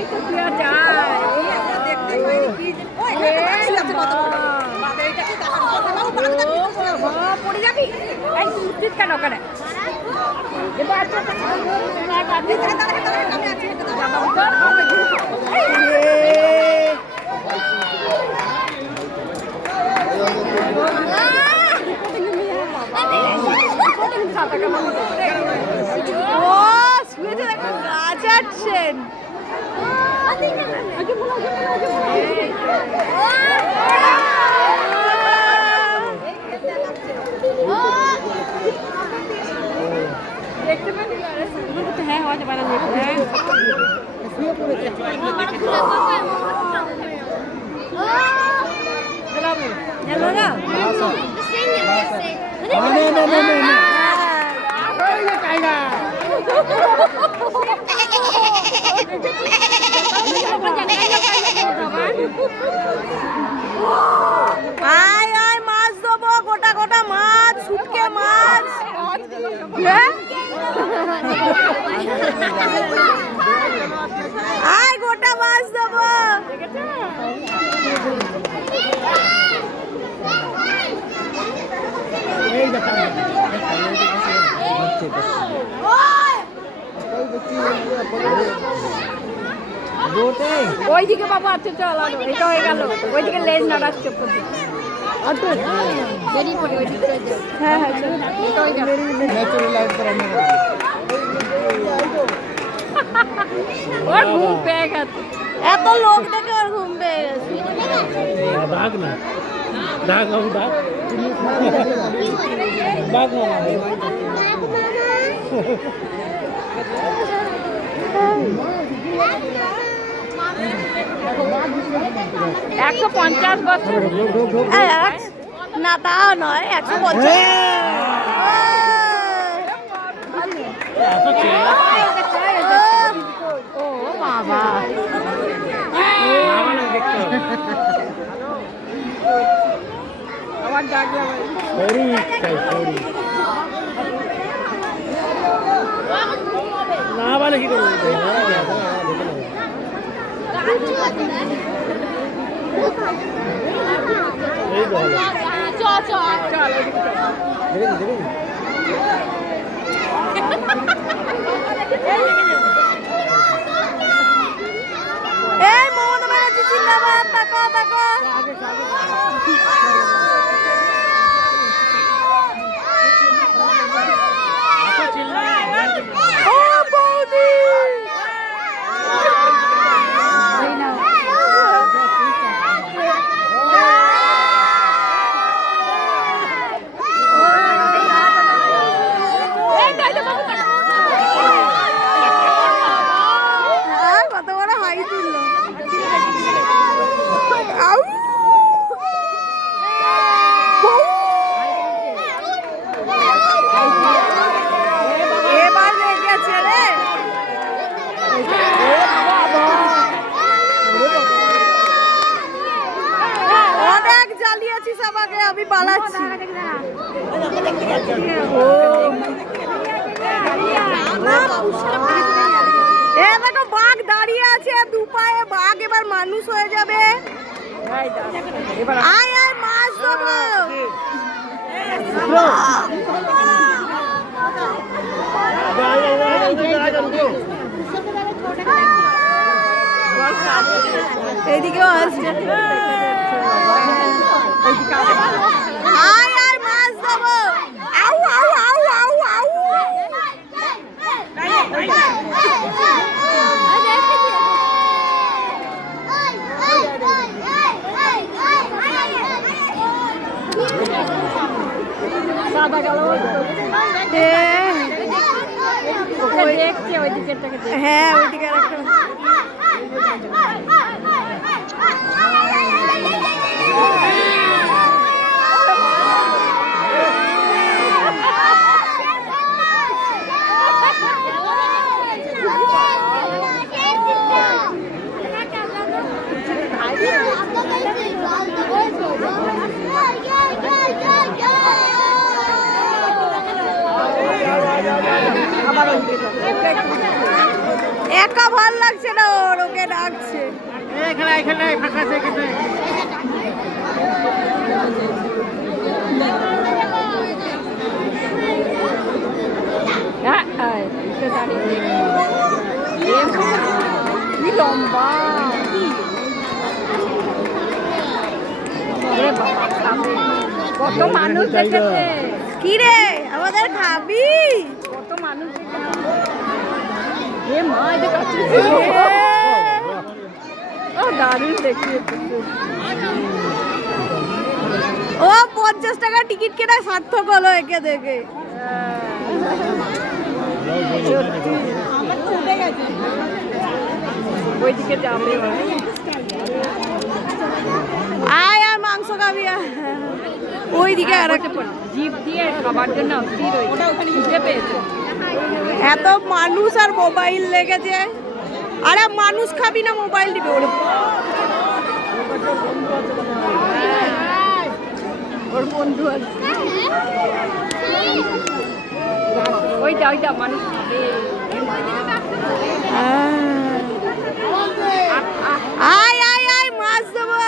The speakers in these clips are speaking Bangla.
এই তো কি আর যায় দেখতে পারি কি পড়ে যাবি এই উচিত কেন ওখানে যাচ্ছেন দেখতে পারি হ্যাঁ হতে পারে আয় আয় মাছ দেবো গোটা গোটা মাছ শুটকে মাছ আয় গোটা মাছ দেবো ওইদিকে বাবু আছে চালানো এটা হয়ে গেল ওইদিকে লেজ নাড়াচ্ছে হ্যাঁ হ্যাঁ এটা হয়ে গেল ওর ঘুম পেয়ে গেছে এত লোক দেখে ওর ঘুম পেয়ে গেছে ডাক না ডাক বাবু ডাক ডাক না 150 বছর না তাও নয় 150 ও বাবা আমার ডাক না বলে কি করবো এই বল এই মমতা ব্যানার্জি জিন্দাবাদ তাকো তাকো ও বৌদি কত বড় হাই তুলল এবার লেগেছে রে অনেক জ্বালিয়েছি সবাকে আমি পালাচ্ছি দেখো বাঘ দাঁড়িয়ে আছে দু পায়ে বাঘ এবার মানুষ হয়ে যাবে আয় আয় মাছ দেবো এইদিকেও আসছে আয় আয় মাছ দেবো আউ আউ আউ আউ আউ হ্যাঁ ওইদিকে রাখতে একা ভাল লাগছে না ওর, ওকে ডাকছে। এখানে এখানে ফাঁকা আছে এখানে। হ্যাঁ হ্যাঁ এটা দাঁড়িয়ে কি লম্বা ওরে বাবা, খাবে। কত মানুষ দেখেছে, কি রে আমাদের খাবি? কত মানুষ দেখেছে। এ মা, এটা কাছে ও দারুণ দেখিয়েছে। ও 50 টাকা টিকিট কেনা সার্থক হলো একে দেখে। ওইদিকে যাবে আয় আর মাংস খাবি আয়। ওইদিকে আর একটা জিপ দিয়ে খাবার জন্য অস্থির হয়েছে, খুঁজে পেয়েছে। এত মানুষ আর মোবাইল লেগেছে। আরে মানুষ খাবি না মোবাইল দিবে ওরে। ওর বন্ধু আছে, ওইটা ওইটা মানুষ খাবে। আয় আয় আয় মাছ দেবো।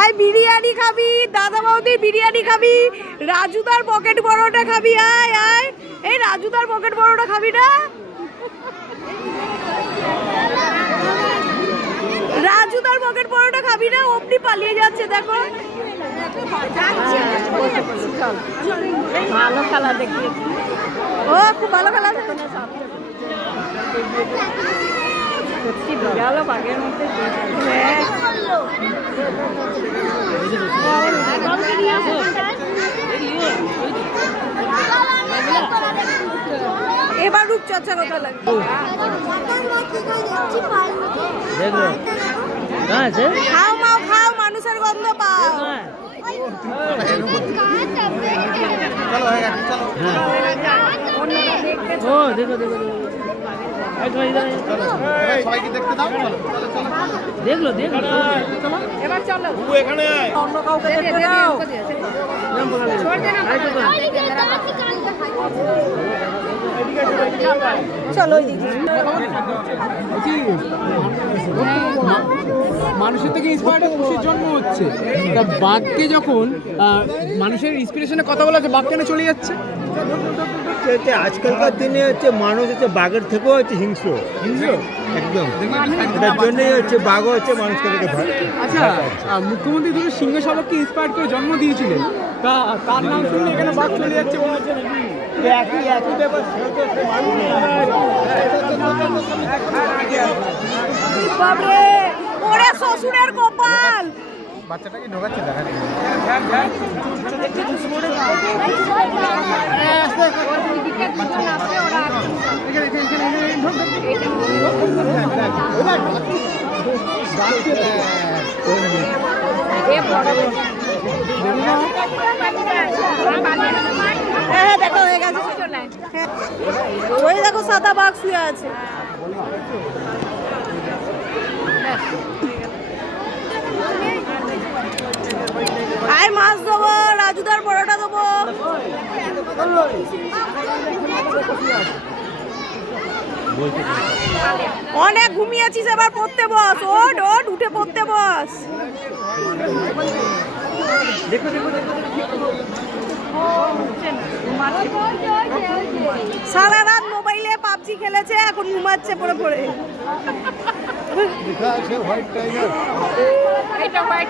আয় বিরিয়ানি খাবি, দাদা বৌদি বিরিয়ানি খাবি, রাজুদার পকেট বড়টা খাবি। আয় আয়, এই রাজুদার পকেট বড়টা খাবি না? রাজুদার পকেট বড়টা খাবি না? অমনি পালিয়ে যাচ্ছে দেখো। ভালো খেলা দেখিয়েছে। ও খুব ভালো খেলা। সত্যি বিড়াল বাঘের মধ্যে এবার রূপচর্চা কথা লাগে। খাও মাও খাও, মানুষের গন্ধ পাও। ও দেখো দেখো দেখলো দেখলো। এবার চলো এখানে অন্য কাউকে দেখতে দাও। চলো ওইদিকে। মানুষের থেকে ইন্সপায়ার্ড খুশির জন্ম হচ্ছে। তা বাঘকে যখন মানুষের ইন্সপিরেশনে কথা বলা হচ্ছে, বাঘ কেন চলে যাচ্ছে? আজকালকার দিনে হচ্ছে মানুষ হচ্ছে বাঘের থেকেও হচ্ছে হিংস্র একদম। এটার জন্যই হচ্ছে বাঘও হচ্ছে মানুষকে দেখে ভয়। আচ্ছা, মুখ্যমন্ত্রী ধরুন সিংহ শাবককে ইন্সপায়ার্ড করে জন্ম দিয়েছিলেন, তা তার নাম শুনলে এখানে বাঘ চলে যাচ্ছে মনে হচ্ছে নাকি? একই একই ব্যাপার। বাবরে, ওরে শ্বশুরের কপাল। বাচ্চাটাকে ঢোকাচ্ছে দেখা যায়। ওইদিকে দুজন আছে, ওরা হ্যাঁ দেখো হয়ে গেছে। হ্যাঁ, ওই দেখো সাদা বাঘ শুয়ে আছে। আয় মাছ দেবো, রাজুদার বড়টা দেবো। অনেক ঘুমিয়েছিস, এবার পড়তে বস। ওঠ ওঠ, উঠে পড়তে বস। সারা রাত মোবাইলে পাবজি খেলেছে, এখন ঘুমাচ্ছে পড়ে পড়ে। এটা হোয়াইট